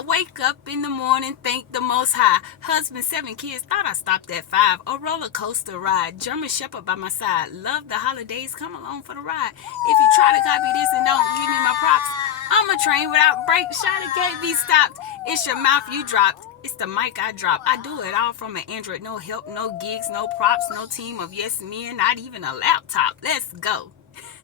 I wake up in the morning, thank the Most High. Husband, 7 kids, thought I stopped at 5. A roller coaster ride. German Shepherd by my side. Love the holidays, come along for the ride. If you try to copy this and don't give me my props, I'm a train without brakes. Shot can't be stopped. It's your mouth you dropped. It's the mic I drop. I do it all from an Android. No help, no gigs, no props, no team of yes men, not even a laptop. Let's go.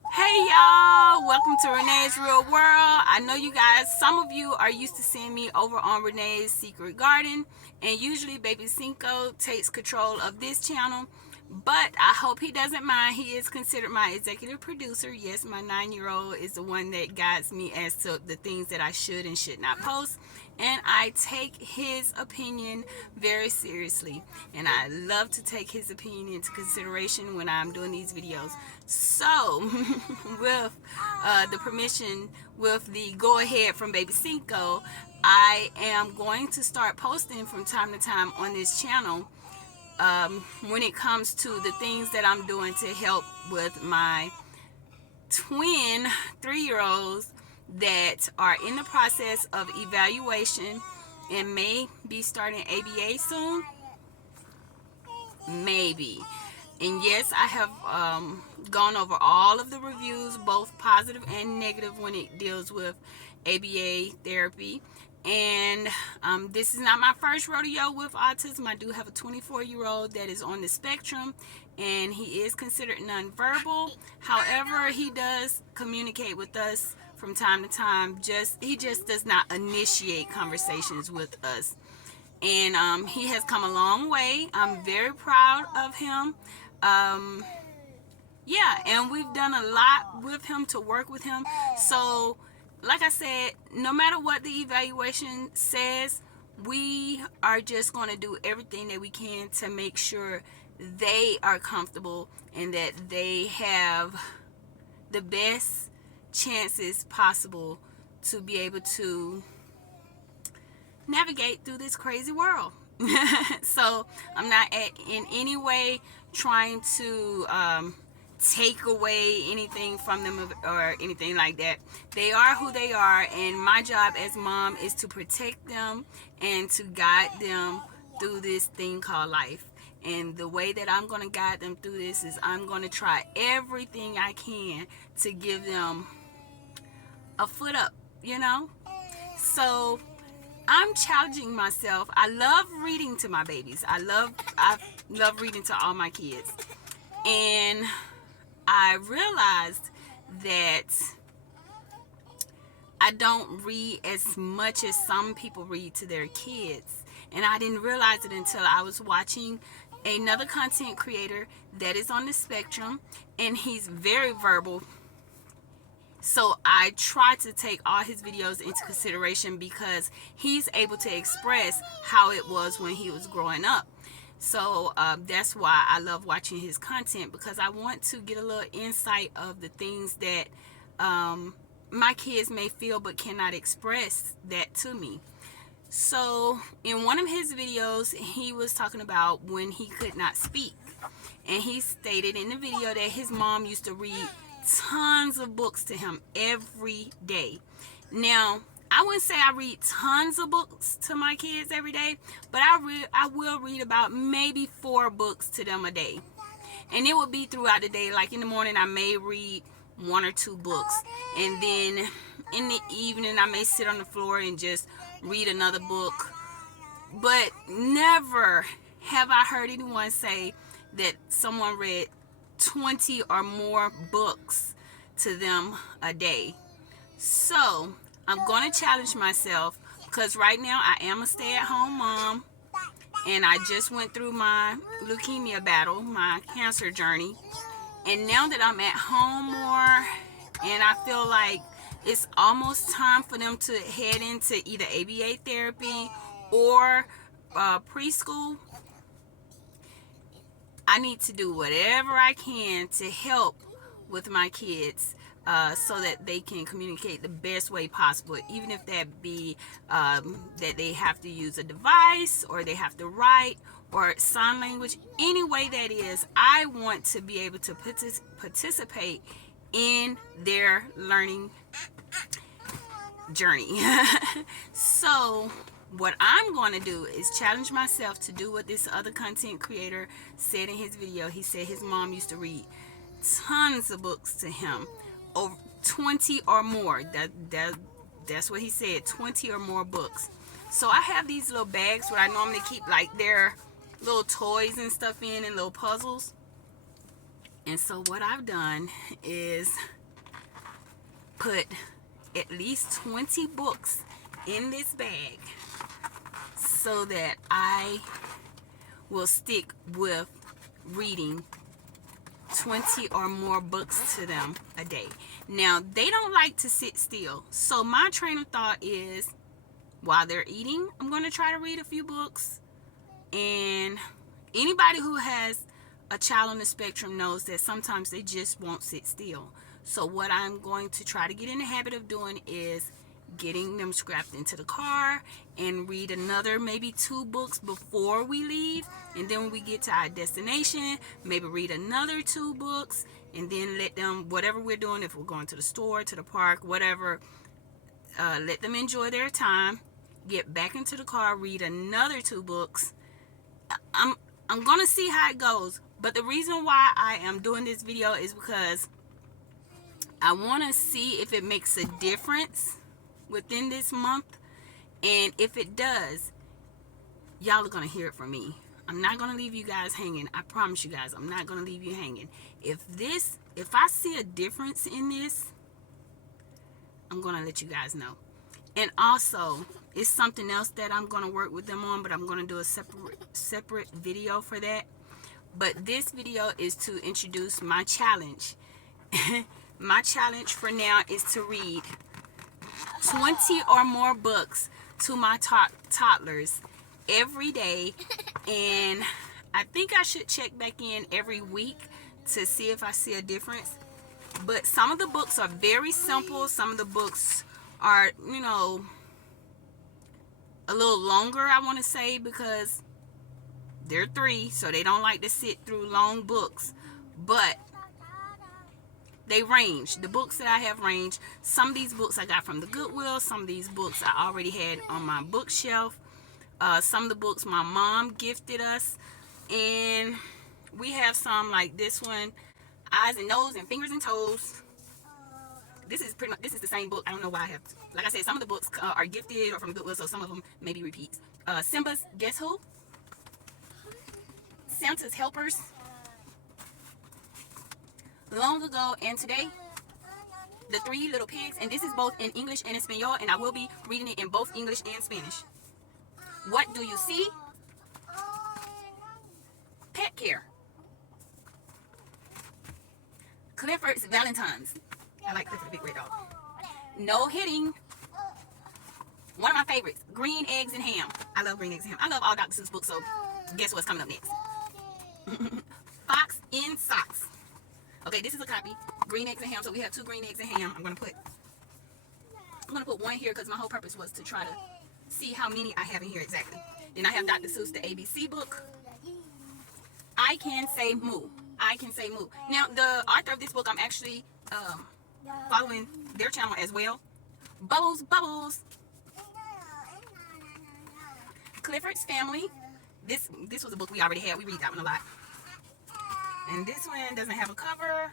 Hey y'all, welcome to Renee's Real World. I know you guys, some of you are used to seeing me over on Renee's Secret Garden, and usually Baby Cinco takes control of this channel, but I hope he doesn't mind. He is considered my executive producer. Yes, my 9-year-old is the one that guides me as to the things that I should and should not post, and I take his opinion very seriously, and I love to take his opinion into consideration when I'm doing these videos. So with the permission, with the go ahead from Baby Cinco, I am going to start posting from time to time on this channel when it comes to the things that I'm doing to help with my twin 3-year-olds that are in the process of evaluation and may be starting ABA soon. Maybe. And yes, I have gone over all of the reviews, both positive and negative, when it deals with ABA therapy. And this is not my first rodeo with autism. I do have a 24-year-old that is on the spectrum, and he is considered nonverbal. However, he does communicate with us from time to time. He just does not initiate conversations with us. And he has come a long way. I'm very proud of him. Yeah, and we've done a lot with him to work with him. So like I said, no matter what the evaluation says, we are just going to do everything that we can to make sure they are comfortable and that they have the best chances possible to be able to navigate through this crazy world. So I'm not in any way trying to take away anything from them or anything like that. They are who they are, and my job as mom is to protect them and to guide them through this thing called life. And the way that I'm going to guide them through this is I'm going to try everything I can to give them a foot up, you know. So I'm challenging myself. I love reading to my babies. I love reading to all my kids. And I realized that I don't read as much as some people read to their kids. And I didn't realize it until I was watching another content creator that is on the spectrum, and he's very verbal. So I try to take all his videos into consideration because he's able to express how it was when he was growing up. So that's why I love watching his content, because I want to get a little insight of the things that my kids may feel but cannot express that to me. So in one of his videos, he was talking about when he could not speak. And he stated in the video that his mom used to read tons of books to him every day. Now, I wouldn't say I read tons of books to my kids every day, but I will read about maybe 4 books to them a day. And it would be throughout the day. Like in the morning, I may read 1 or 2 books. And then in the evening, I may sit on the floor and just read another book. But never have I heard anyone say that someone read 20 or more books to them a day. So I'm going to challenge myself, because right now I am a stay-at-home mom, and I just went through my leukemia battle, my cancer journey, and now that I'm at home more and I feel like it's almost time for them to head into either ABA therapy or preschool, I need to do whatever I can to help with my kids so that they can communicate the best way possible, even if that be that they have to use a device or they have to write or sign language. Any way that is, I want to be able to participate in their learning journey. So what I'm going to do is challenge myself to do what this other content creator said in his video. He said his mom used to read tons of books to him, over 20 or more. That's what he said, 20 or more books. So I have these little bags where I normally keep like their little toys and stuff in, and little puzzles. And so what I've done is put at least 20 books in this bag so that I will stick with reading 20 or more books to them a day. Now, they don't like to sit still. So my train of thought is, while they're eating, I'm going to try to read a few books. And anybody who has a child on the spectrum knows that sometimes they just won't sit still. So what I'm going to try to get in the habit of doing is getting them strapped into the car and read another maybe 2 books before we leave. And then when we get to our destination, maybe read another 2 books, and then let them, whatever we're doing, if we're going to the store, to the park, whatever, let them enjoy their time, get back into the car, read another 2 books. I'm going to see how it goes. But the reason why I am doing this video is because I want to see if it makes a difference within this month. And if it does, y'all are going to hear it from me. I'm not going to leave you guys hanging. I promise you guys, I'm not going to leave you hanging. If I see a difference in this, I'm going to let you guys know. And also, it's something else that I'm going to work with them on, but I'm going to do a separate video for that. But this video is to introduce my challenge. My challenge for now is to read 20 or more books to my toddlers every day. And I think I should check back in every week to see if I see a difference. But some of the books are very simple. Some of the books are, a little longer, I want to say, because they're 3, so they don't like to sit through long books. But they range. The books that I have range. Some of these books I got from the Goodwill. Some of these books I already had on my bookshelf. Some of the books my mom gifted us. And we have some like this one, Eyes and Nose and Fingers and Toes. This is the same book. I don't know why I have, like I said, some of the books are gifted or from Goodwill, so some of them maybe repeats. Simba's Guess Who? Santa's Helpers. Long Ago and Today. The 3 Little Pigs, and this is both in English and Espanol, and I will be reading it in both English and Spanish. What Do You See? Pet Care. Clifford's Valentines. I like Clifford the Big Red Dog. No Hitting. One of my favorites, Green Eggs and Ham. I love Green Eggs and Ham. I love all Dr. Seuss books, so guess what's coming up next? Fox in Socks. Okay, this is a copy. Green Eggs and Ham. So we have 2 Green Eggs and Ham. I'm gonna put 1 here because my whole purpose was to try to see how many I have in here exactly. Then I have Dr. Seuss, the ABC book. I Can Say Moo. I Can Say Moo. Now, the author of this book, I'm actually following their channel as well. Bubbles, Bubbles. Clifford's Family. This was a book we already had. We read that one a lot. And this one doesn't have a cover.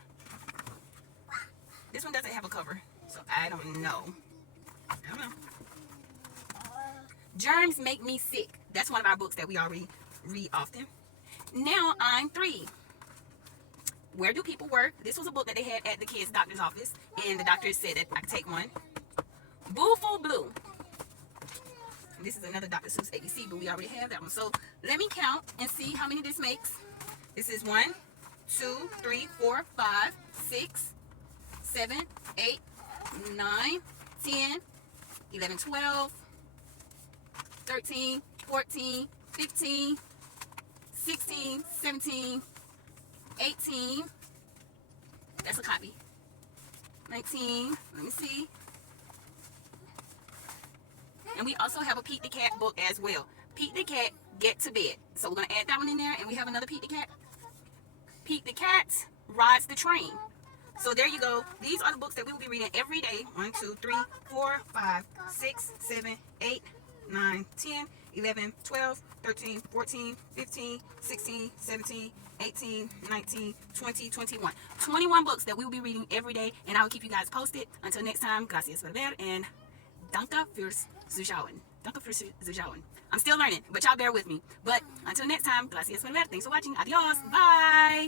This one doesn't have a cover. So I don't know. Germs Make Me Sick. That's one of our books that we already read often. Now I'm 3. Where Do People Work? This was a book that they had at the kids' doctor's office. And the doctor said that I could take one. Booful Blue. This is another Dr. Seuss ABC, but we already have that one. So let me count and see how many this makes. This is 1, 2, 3, 4, 5, 6, 7, 8, 9, 10, 11, 12, 13, 14, 15, 16, 17, 18. That's a copy. 19. Let me see. And we also have a Pete the Cat book as well. Pete the Cat, Get to Bed. So we're going to add that one in there. And we have another Pete the Cat. Pete the Cat Rides the Train. So there you go. These are the books that we will be reading every day. 1, 2, 3, 4, 5, 6, 7, 8, 9, 10, 11, 12, 13, 14, 15, 16, 17, 18, 19, 20, 21. 21 books that we will be reading every day, and I will keep you guys posted. Until next time, gracias por ver, and danke fürs Zuschauen. Danke fürs Zuschauen. I'm still learning, but y'all bear with me. But until next time, gracias por ver. Thanks for watching. Adios. Bye.